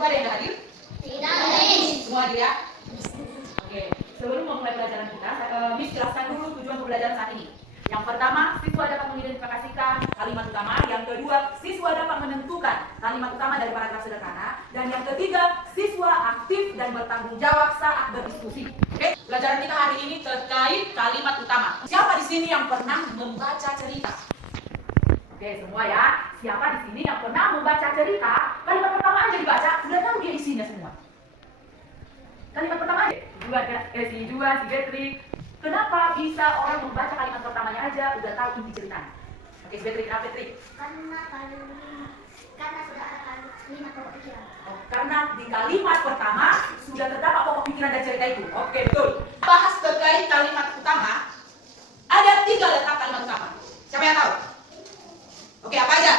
Kedua ada yang nggak hadir? Tidak hadir. Semua hadir ya? Oke. Sebelum memulai pelajaran kita, Miss jelaskan dulu tujuan pembelajaran saat ini. Yang pertama, siswa dapat mengidentifikasikan kalimat utama. Yang kedua, siswa dapat menentukan kalimat utama dari paragraf sederhana. Dan yang ketiga, siswa aktif dan bertanggung jawab saat berdiskusi. Oke, pelajaran kita hari ini terkait kalimat utama. Siapa di sini yang pernah membaca cerita? Oke, semua ya. Siapa di sini yang pernah membaca cerita? Kalimat pertama aja dibaca, sudah tahu dia isinya semua. Kalimat pertama aja. Si Betri. Kenapa bisa orang membaca kalimat pertamanya aja udah tahu inti ceritanya? Oke, si Betri, kenapa Betri? Karena sudah ada kalimat pokok pikiran. Oh, karena di kalimat pertama sudah terdapat pokok pikiran dan cerita itu. Oke, betul. Bahas terkait kalimat utama. Ada 3 letak kalimat utama. Siapa yang tahu? Oke, apa aja?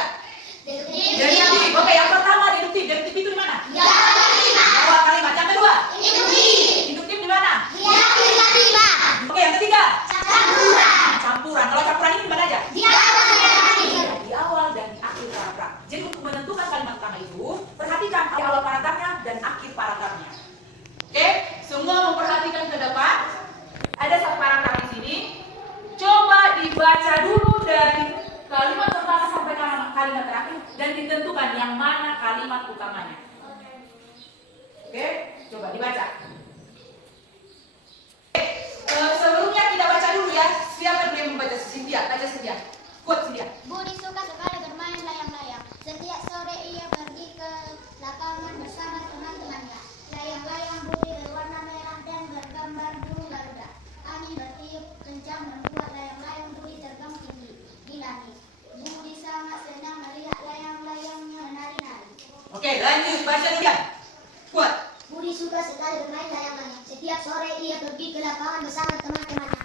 Deduktif. Oke, yang pertama deduktif. Deduktif itu di mana? Di awal kalimat. Yang kedua? Induktif di mana? Oke, yang ketiga? Campuran. Kalau campuran ini di mana aja? Di awal dan di akhir paragraf. Jadi untuk menentukan kalimat utama itu, perhatikan di awal paragrafnya dan akhir paragrafnya. Oke, semua memperhatikan ke depan. Ada satu paragraf di sini. Coba dibaca dulu dari kalimat pertama sampai kalimat terakhir dan ditentukan yang mana kalimat utamanya. Oke, coba dibaca. Sebelumnya kita baca dulu ya. Siapa yang membaca? Cynthia, baca Cynthia. Quote Cynthia. Budi suka sekali bermain layang-layang. Setiap sore ia pergi ke lapangan bersama teman-temannya. Layang-layang Budi berwarna merah dan bergambar burung garuda. Angin bertiup kencang membuat layang-layang Budi terbang tinggi di langit. Budi sangat senang melihat layang-layangnya menari-nari. Oke, lanjut baca dulu ya. Quote. Budi suka sekali bermain layang-layang. Setiap sore ia pergi ke lapangan bersama teman-temannya.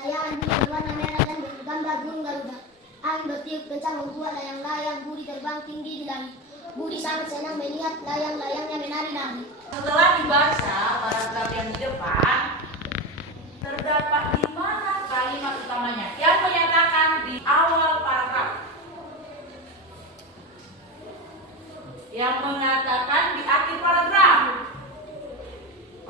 Layangan Budi berwarna merah dan bergambar burung garuda. Angin bertiup kencang membuat layang-layang Budi terbang tinggi di langit. Budi sangat senang melihat layang-layangnya menari-nari. Setelah dibaca paragraf yang di depan, terdapat di mana kalimat utamanya yang menyatakan di awal paragraf. Yang mengatakan di akhir paragraf.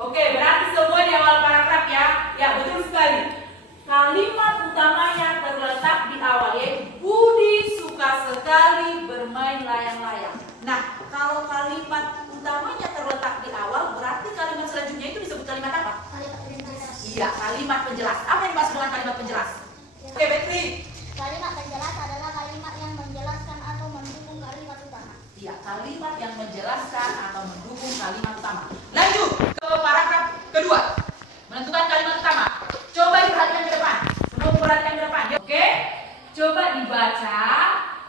Oke, berarti semua di awal paragraf ya. Ya, betul sekali. Kalimat utamanya terletak di awal, yaitu Budi suka sekali bermain layang-layang. Nah, kalau kalimat utamanya terletak di awal, berarti kalimat selanjutnya itu disebut kalimat apa? Iya, kalimat penjelas. Apa yang dimaksud dengan kalimat penjelas? Oke, Betri. Kalimat penjelas adalah kalimat yang menjelaskan atau mendukung kalimat utama. Iya, kalimat yang menjelaskan atau mendukung kalimat utama. Lanjut ke paragraf kedua. Menentukan kalimat utama. Coba diperhatikan ke depan. Semua memperhatikan ke depan. Oke. Coba dibaca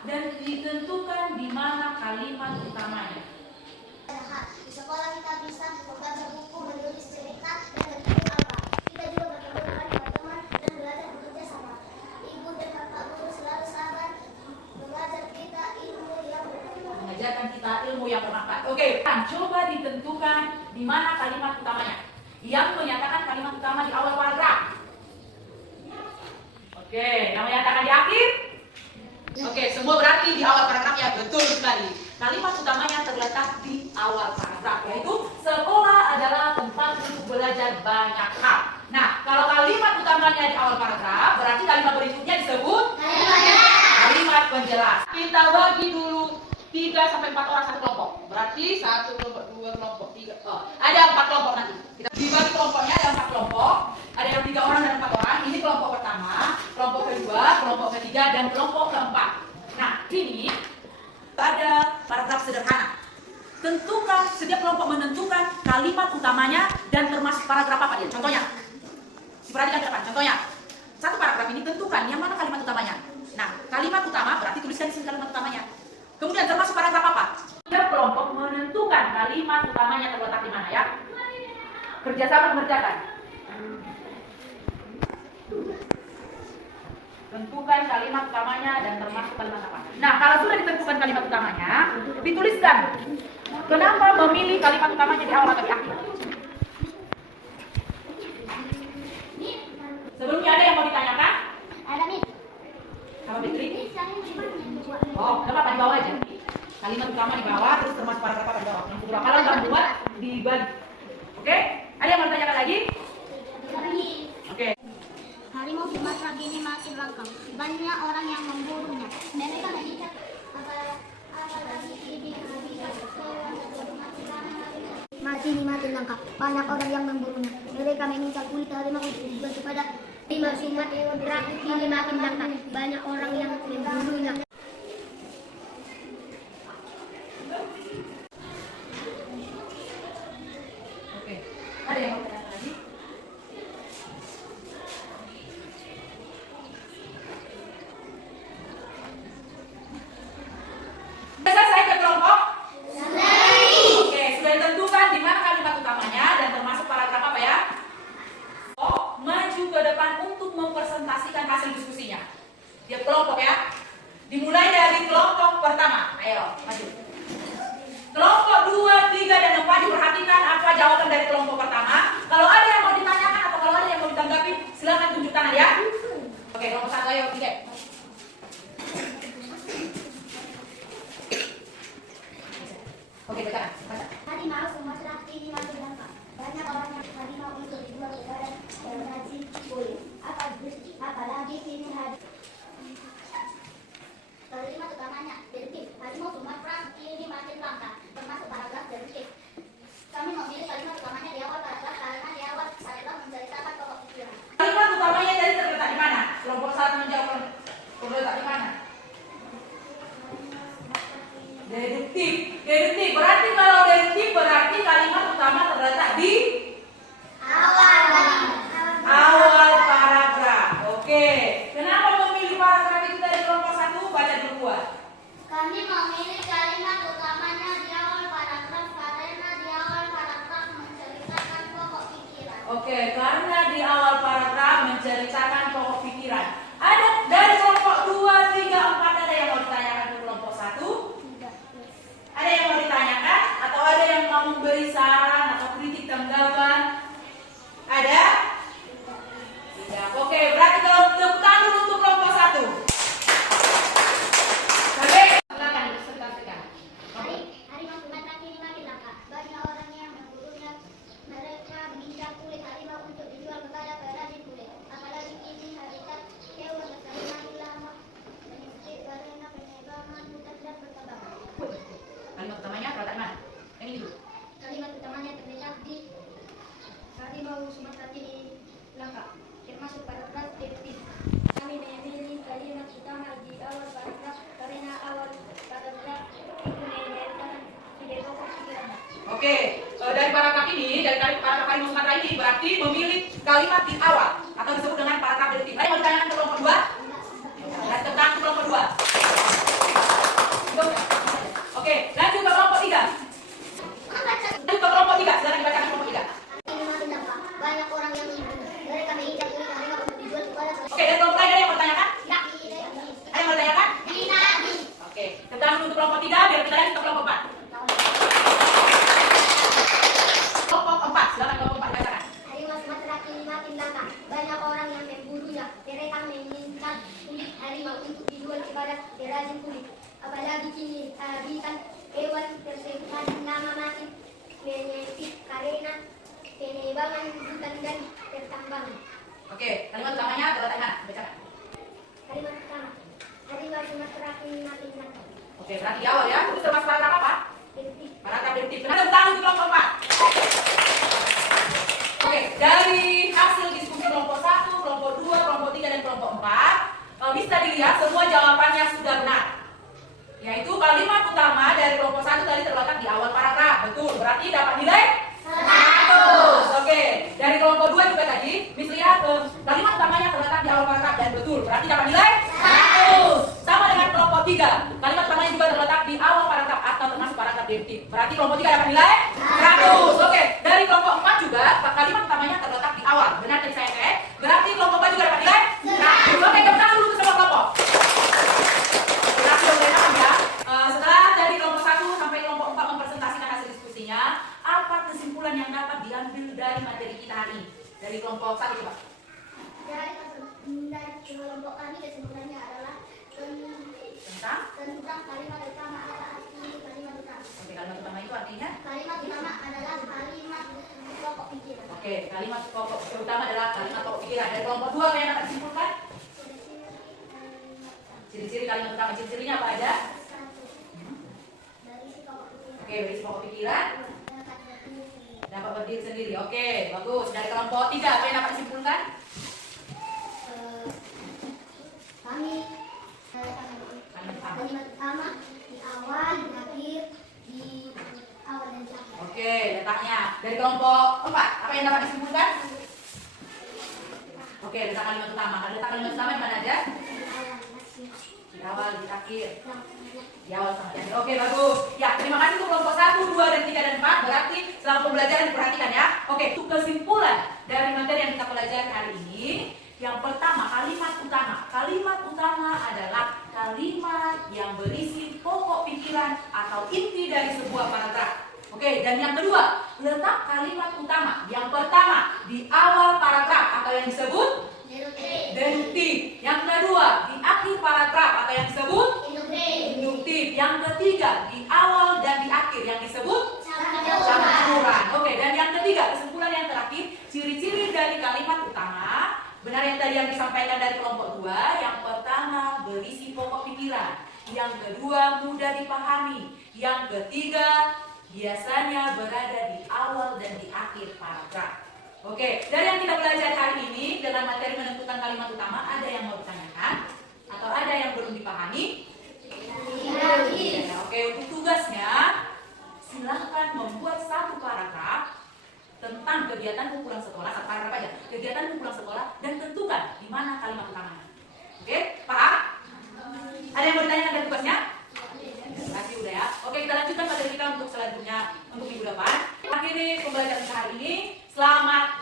dan ditentukan di mana kalimat utamanya. Di sekolah kita bisa membaca buku, menulis cerita, dan berpikir apa. Kita juga bertemu dengan teman-teman dan belajar bekerja sama. Ibu dan bapak guru selalu sabar mengajarkan kita ilmu yang bermanfaat. Oke, coba ditentukan di mana kalimat utamanya. Yang menyatakan kalimat utama di awal paragraf. Oke, yang menyatakan di akhir. Oke, semua berarti di awal paragraf ya, betul sekali. Kalimat utamanya terletak di awal paragraf, yaitu sekolah adalah tempat untuk belajar banyak hal. Nah, kalau kalimat utamanya di awal paragraf, berarti kalimat berikutnya disebut kalimat penjelas. Kita bagi dulu 3-4 orang satu kelompok. Berarti 1 kelompok, 2 kelompok, 3. Ada 4 kelompok nanti. Kita dibagi kelompoknya ada 4 kelompok. Ada yang 3 orang dan 4 orang. Ini kelompok pertama, kelompok kedua, kelompok ketiga, dan kelompok keempat. Nah, sini ada paragraf sederhana. Tentukan, setiap kelompok menentukan kalimat utamanya dan termasuk paragraf apa dia. Contohnya, diperhatikan ke depan. Contohnya, satu paragraf ini tentukan yang mana kalimat utamanya. Nah, kalimat utama berarti tuliskan di sini kalimat utamanya. Kemudian termasuk paragraf apa? Setiap kelompok menentukan kalimat utamanya terletak di mana ya. Kerjasama mengerjakan. Tentukan kalimat utamanya dan termasuk kalimat apa. Nah, kalau sudah ditentukan kalimat utamanya, dituliskan. Kenapa memilih kalimat utamanya di awal atau di akhir? Sebelumnya ada yang mau ditanyakan? Ada nih. Sama Fitri? Ini saya cuma yang buat. Oh, kenapa di bawah aja? Kalimat utama di bawah, terus termasuk paragraf apa di bawah. Yang kedua, kalau nggak buat dibagi. Oke? Ada yang mau ditanyakan lagi? Oke. Harimau Sumatera kini makin langka. Banyak orang yang memburunya. Mereka mengikat apalagi ini habitat hewan makin langka. Banyak orang yang memburunya. Mereka mengincar kulit harimau untuk dijual kepada harimau Sumatera kini makin langka. Banyak orang yang memburunya. Oke. Ada yang mau ditanyakan lagi? Sudah selesai ke kelompok? Oke, sudah ditentukan di mana kalimat utamanya dan termasuk paragraf apa ya? Oh, maju ke depan untuk mempresentasikan hasil diskusinya. Tiap kelompok ya. Dimulai dari kelompok pertama. Ayo, maju. Kelompok 2, 3, dan 4 diperhatikan apa jawaban dari kelompok pertama. Kalau ada yang mau ditanyakan atau kalau ada yang mau ditanggapi, silakan tunjuk tangan ya. Oke, kelompok 1 ayo, 3. Oke, baca. Harimau Sumatera kini makin langka. Banyak orang yang harimau untuk dijual kepada rajin kulit. Apalagi kini kalimat utamanya deskriptif. Harimau Sumatera kini makin langka, termasuk paragraf deskriptif. Kami memilih kalimat utamanya di awal paragraf karena di awal paragraf menceritakan pokok pikiran. Kalimat utamanya tadi terletak di mana? Kelompok 1 menjawab terletak di mana? Deduktif. Deduktif. Berarti kalau deduktif berarti kalimat utama terletak di awal paragraf. Oke. Kenapa memilih paragraf itu dari kelompok 1? Baca dulu buat. Kami memilih kalimat utamanya di awal paragraf karena di awal paragraf menceritakan pokok pikiran. Oke, karena di awal paragraf menceritakan pokok pikiran. Ada dari kelompok 2, 3, 4 ada yang mau ditanyakan ke kelompok 1? Ada yang mau ditanyakan atau ada yang mau memberi saran atau kritik tanggapan? Ada? Tidak. Oke, berarti kalau tepuk tangan dulu untuk kelompok 1. Oke, silakan dipresentasikan. Harimau Sumatera kini makin langka. Banyak orang yang memburunya. Mereka mengincar kulit harimau untuk dijual kepada perajin kulit. Apalagi kini habitat hewan lestari makin lama menyempit karena penebangan hutan dan pertambangan. Kalimat utamanya terletak di mana? Yang ini dulu. Kalimat utamanya terletak di harimau Sumatera kini langka, termasuk paragraf deskriptif. Kami memilih kalimat utama di awal paragraf karena awal paragraf itu menceritakan ide pokok pikiran. Oke, dari paragraf ini, dari paragraf harimau Sumatera ini berarti memilih kalimat di awal atau disebut dengan paragraf deduktif. Ada yang mau ditanyakan ke kelompok 2? Kasih tepuk tangan ke kelompok 2. Oke, lanjut ke kelompok 3. Lanjut ke kelompok 3, silakan dibacakan kelompok 3. Ini makin langka. Banyak orang yang membunuh. Mereka mengincar kulit harimau untuk dijual kepada Oke, dari kelompok 3 ada yang mau ditanyakan? tidak. Ada yang mau ditanyakan? Tidak. Oke, tepuk tangan dulu untuk kelompok 3 biar kita lanjut ke kelompok 4. Kelompok 4, silakan kelompok 4 bacakan. Harimau Sumatera kini makin langka. Banyak orang yang memburunya. Mereka mengincar kulit harimau untuk dijual kepada perajin kulit. Apalagi kini habitat hewan tersebut nama makin menyempit karena penebangan hutan dan pertambangan. Oke, kalimat utamanya terletak di mana? Bacakan. Kalimat pertama, harimau Sumatera kini makin langka. Oke, berarti di awal ya. Terus termasuk paragraf apa? Deskriptif. Paragraf deduktif. Tepuk tangan untuk kelompok 4. Oke, dari hasil diskusi kelompok 1, kelompok 2, kelompok 3, dan kelompok 4 bisa dilihat semua jawabannya sudah benar. Yaitu kalimat utama dari kelompok 1 tadi terletak di awal paragraf. Betul, berarti dapat nilai 100. Oke, dari kelompok 2 juga tadi bisa lihat kalimat utamanya terletak di awal paragraf dan betul, berarti dapat nilai 100. Sama dengan kelompok 3, kalimat utamanya juga terletak di awal paragraf atau termasuk paragraf deduktif. Berarti kelompok 3 dapat nilai 100. Oke, dari kelompok 4 juga kalimat utamanya terletak di awal. Benar tadi saya cek. Berarti kelompok 4 juga dapat nilai 100. Oke, kita dulu ke semua kelompok. Berarti udah paham ya. Setelah dari kelompok 1 sampai kelompok 4 mempresentasikan hasil diskusinya, apa kesimpulan yang dapat diambil dari materi kita hari ini? Dari kelompok 1 coba. Dari kelompok kami kesimpulannya adalah tentang kalimat utama adalah arti Kalimat pokok terutama adalah kalimat pokok pikiran. Dari kelompok 2 apa yang dapat disimpulkan? Ciri-ciri kalimat utama, ciri-cirinya apa aja? Oke, berisi pokok pikiran. Dapat berdiri sendiri. Oke, bagus. Dari kelompok 3 apa yang dapat disimpulkan? Kalimat utama di awal, di akhir, di awal dan di akhir. Oke, letaknya. Dari kelompok 4 apa yang dapat disimpulkan? Oke, letak kalimat utama. Letak kalimat utama di mana aja? Di awal, di akhir. Di awal sama di akhir. Oke, bagus. Ya, terima kasih untuk kelompok 1, 2, dan 3, dan 4. Berarti selama pembelajaran diperhatikan ya. Oke, untuk kesimpulan dari materi yang kita pelajari hari ini, yang pertama, kalimat utama. Kalimat utama adalah kalimat yang berisi pokok pikiran atau inti dari sebuah paragraf. Oke, dan yang kedua, letak kalimat utama. Yang pertama, di awal paragraf atau yang disebut deduktif. Yang kedua, di akhir paragraf atau yang disebut induktif. Yang ketiga, di awal dan di akhir yang disebut campuran. Oke, dan yang ketiga, kesimpulan yang terakhir, ciri-ciri dari kalimat utama. Benar yang tadi yang disampaikan dari kelompok 2. Yang pertama, berisi pokok pikiran. Yang kedua, mudah dipahami. Yang ketiga, biasanya berada di awal dan di akhir paragraf. Oke, dari yang kita belajar hari ini dengan materi menentukan kalimat utama, ada yang mau ditanyakan? Atau ada yang belum dipahami? Oke, untuk tugasnya, silahkan membuat satu paragraf tentang kegiatan pulang sekolah, satu paragraf aja, kegiatan pulang sekolah, dan tentukan di mana kalimat utamanya. Oke, paham? Ada yang mau ditanyakan dari tugasnya? Terima kasih udah ya. Oke, kita lanjutkan materi kita untuk selanjutnya untuk minggu depan. Akhiri pembelajaran hari ini. Selamat